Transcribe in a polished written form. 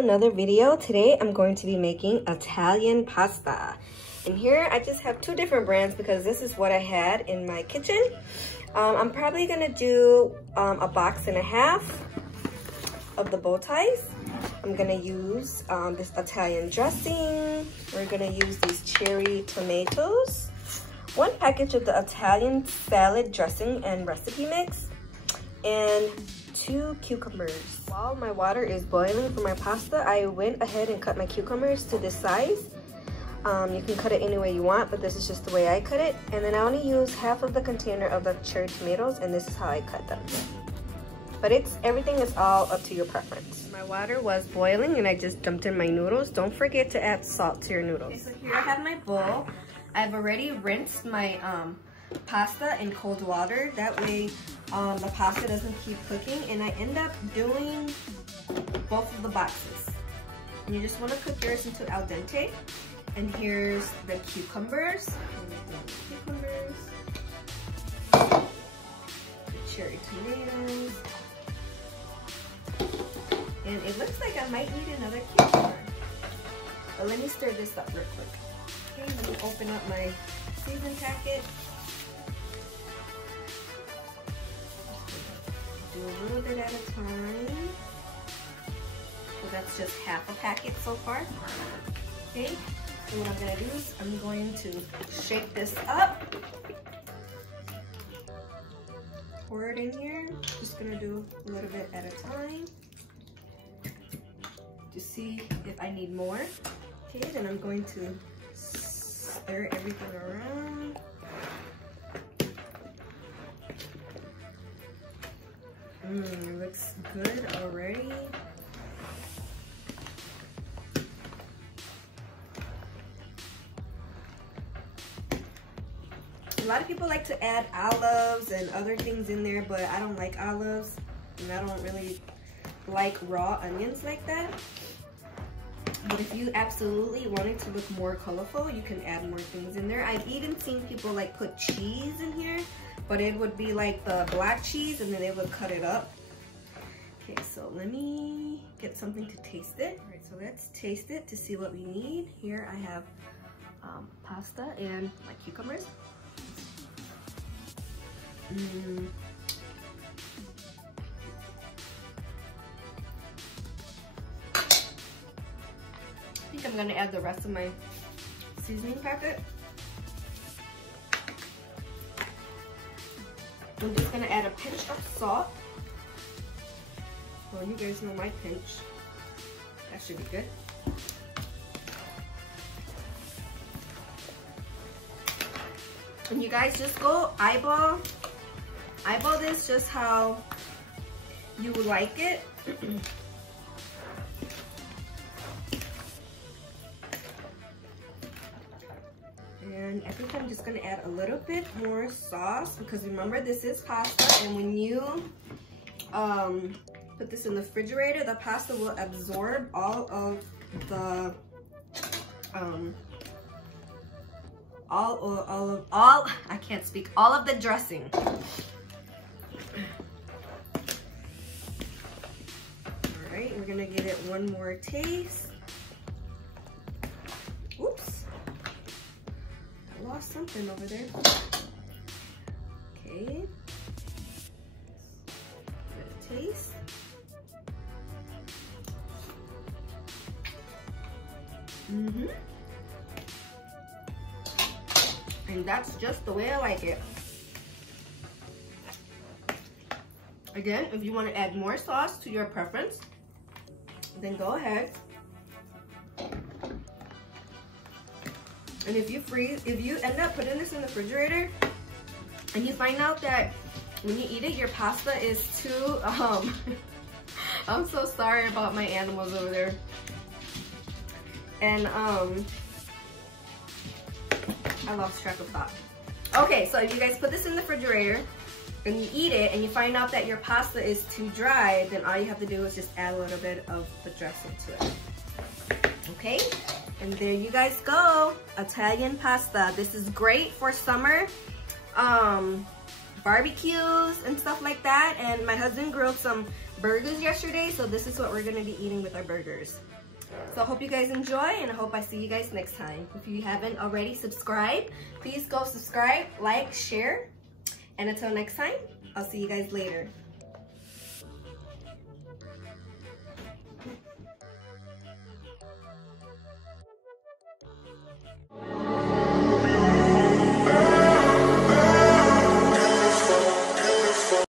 another video. Today I'm going to be making Italian pasta. And here I just have two different brands because this is what I had in my kitchen. I'm probably gonna do a box and a half of the bow ties. I'm gonna use this Italian dressing. We're gonna use these cherry tomatoes. One package of the Italian salad dressing and recipe mix. And 2 cucumbers. While my water is boiling for my pasta, I went ahead and cut my cucumbers to this size. You can cut it any way you want, but this is just the way I cut it. And then I only use half of the container of the cherry tomatoes, and this is how I cut them. But everything is all up to your preference. My water was boiling and I just dumped in my noodles. Don't forget to add salt to your noodles. Okay, so here I have my bowl. I've already rinsed my pasta in cold water. That way the pasta doesn't keep cooking, and I end up doing both of the boxes. And you just want to cook yours until al dente. And here's the cucumbers. The cherry tomatoes. And it looks like I might need another cucumber. But let me stir this up real quick. Okay, let me open up my seasoning packet. Do a little bit at a time. So that's just half a packet so far. Okay, so what I'm gonna do is I'm going to shake this up. Pour it in here. Just gonna do a little bit at a time to see if I need more. Okay, then I'm going to stir everything around. It looks good already. A lot of people like to add olives and other things in there, but I don't like olives, and I don't really like raw onions like that. But if you absolutely want it to look more colorful, you can add more things in there. I've even seen people like put cheese in here, but it would be like the black cheese and then they would cut it up. Okay, so let me get something to taste it. All right, so let's taste it to see what we need. Here I have pasta and my cucumbers. I think I'm gonna add the rest of my seasoning packet. I'm just gonna add a pinch of salt. Well, you guys know my pinch. That should be good. And you guys just go eyeball this just how you would like it. And I think I'm just gonna add a little bit more sauce because remember this is pasta, and when you put this in the refrigerator, the pasta will absorb all of the I can't speak, all of the dressing. All right, we're gonna give it one more taste. Oops, I lost something over there. Okay, give it a taste. And that's just the way I like it. Again, if you want to add more sauce to your preference, then go ahead. And if you end up putting this in the refrigerator and you find out that when you eat it, your pasta is too, I'm so sorry about my animals over there. And I lost track of thought. Okay, so if you guys put this in the refrigerator and you eat it and you find out that your pasta is too dry, then all you have to do is just add a little bit of the dressing to it. Okay, and there you guys go, Italian pasta. This is great for summer. barbecues and stuff like that. And my husband grilled some burgers yesterday, so this is what we're gonna be eating with our burgers. So I hope you guys enjoy, and I hope I see you guys next time. If you haven't already subscribed, please go subscribe, like, share, and until next time, I'll see you guys later.